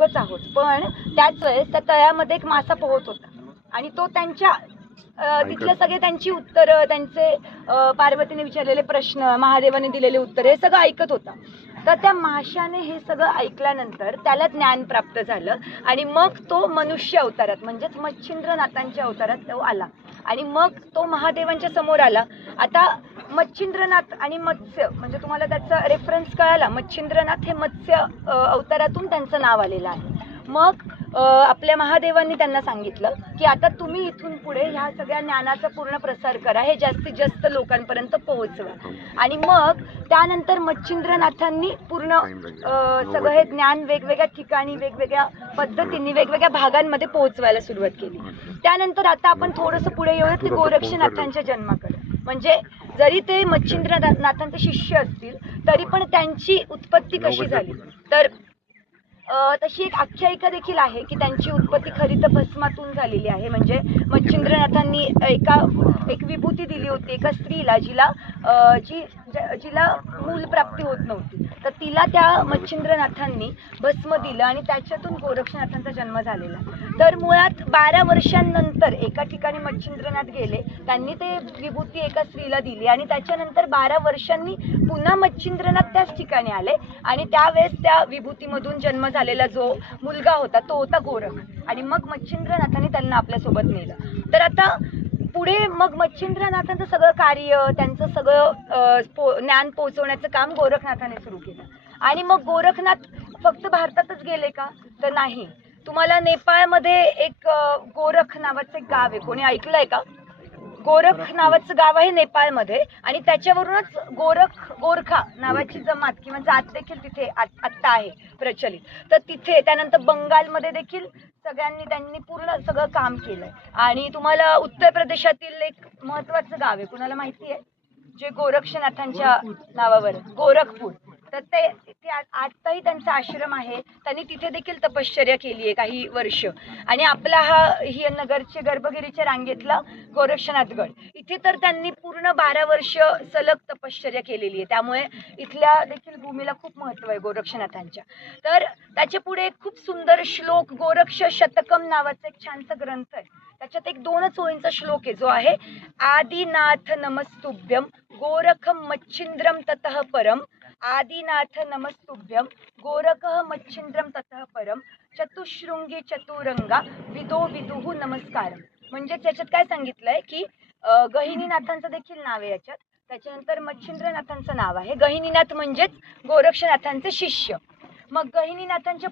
दोघंच आहोत, पण त्याच वेळेस त्या तळ्यामध्ये एक मासा पोहत होता आणि तो त्यांच्या तिथले सगळे त्यांची उत्तरं, त्यांचे पार्वतीने विचारलेले प्रश्न, महादेवाने दिलेले उत्तर हे सगळं ऐकत होता. तर त्या माशाने हे सगळं ऐकल्यानंतर त्याला ज्ञान प्राप्त झालं आणि मग तो मनुष्य अवतारात म्हणजेच मच्छिंद्रनाथांच्या अवतारात तो आला आणि मग तो महादेवांच्या समोर आला. आता मच्छिंद्रनाथ आणि मत्स्य म्हणजे तुम्हाला त्याचा रेफरन्स कळाला. मच्छिंद्रनाथ हे मत्स्य अवतारातून त्यांचं नाव आलेलं आहे. मग आपल्या महादेवांनी त्यांना सांगितलं की आता तुम्ही इथून पुढे ह्या सगळ्या ज्ञानाचा पूर्ण प्रसार करा, हे जास्तीत जास्त लोकांपर्यंत पोहोचवा. आणि मग त्यानंतर मच्छिंद्रनाथांनी पूर्ण सगळं हे ज्ञान वेगवेगळ्या ठिकाणी, वेगवेगळ्या पद्धतींनी, वेगवेगळ्या भागांमध्ये पोहोचवायला सुरुवात केली. त्यानंतर आता आपण थोडंसं पुढे येऊयात की गोरक्षनाथांच्या जन्माकडे. म्हणजे जरी ते मच्छिंद्रनाथांचे शिष्य असतील तरी पण त्यांची उत्पत्ती कशी झाली, तर तशी एक आख्यायिका देखील आहे की त्यांची उत्पत्ती खरी तर भस्मातून झालेली आहे. म्हणजे मच्छिंद्रनाथांनी एक विभूती दिली होती एका स्त्रीला जिला मूलप्राप्ती होत नव्हती, तर तिला त्या मच्छिंद्रनाथांनी भस्म दिलं आणि त्याच्यातून गोरक्षनाथांचा जन्म झालेला. तर मुळात 12 वर्षांनंतर एका ठिकाणी मच्छिंद्रनाथ गेले, त्यांनी ते विभूती एका स्त्रीला दिली आणि त्याच्यानंतर 12 वर्षांनी पुन्हा मच्छिंद्रनाथ त्याच ठिकाणी आले आणि त्यावेळेस त्या विभूतीमधून जन्म झालेला जो मुलगा होता तो होता गोरख. आणि मग मच्छिंद्रनाथांनी त्यांना आपल्यासोबत नेलं. तर आता पुढे मग मच्छिंद्रनाथांचं सगळं कार्य, त्यांचं सगळं ज्ञान पोहोचवण्याचं काम गोरखनाथाने सुरू केलं. आणि मग गोरखनाथ फक्त भारतातच गेले का, तर नाही. तुम्हाला नेपाळमध्ये एक गोरख नावाचं एक गाव आहे, कोणी ऐकलंय का? गोरख नावाचं गाव आहे नेपाळमध्ये आणि त्याच्यावरूनच गोरखा नावाची जमात किंवा जात देखील तिथे आत्ता आहे प्रचलित. तर तिथे त्यानंतर बंगालमध्ये देखील त्यांनी पूर्ण सगळं काम केलंय. आणि तुम्हाला उत्तर प्रदेशातील एक महत्वाचं गाव आहे, कुणाला माहिती आहे, जे गोरक्षनाथांच्या नावावर, गोरखपूर. तर तिथे आताही त्यांचा आश्रम आहे. त्यांनी तिथे देखील तपश्चर्या केली आहे काही वर्ष. आणि आपला ही नगरचे गर्भगिरीच्या रांगेतला गोरक्षनाथगड, इथे तर त्यांनी पूर्ण 12 वर्ष सलग तपश्चर्या केलेली आहे. त्यामुळे इथल्या देखील भूमीला खूप महत्व आहे गोरक्षनाथांच्या. तर त्याच्या पुढे एक खूप सुंदर श्लोक, गोरक्ष शतकम नावाचा एक छानसा ग्रंथ आहे. त्याच्यात एक 2च ओळींचा श्लोक आहे जो आहे, आदिनाथ नमस्तुभ्यम गोरखम मच्छिंद्रम ततः परम, आदिनाथ नमस्तुभ्यम गोरखः मच्छिंद्रम ततः परम, चतुशृंगी चतुरंगा विदो विदुः नमस्कारम. म्हणजे त्याच्यात काय सांगितलंय की गहिनीनाथांचं देखील नाव आहे याच्यात. त्याच्यानंतर मच्छिंद्रनाथांचं नाव आहे. गहिनीनाथ म्हणजेच गोरक्षनाथांचे शिष्य. मग गहिनीनाथांच्या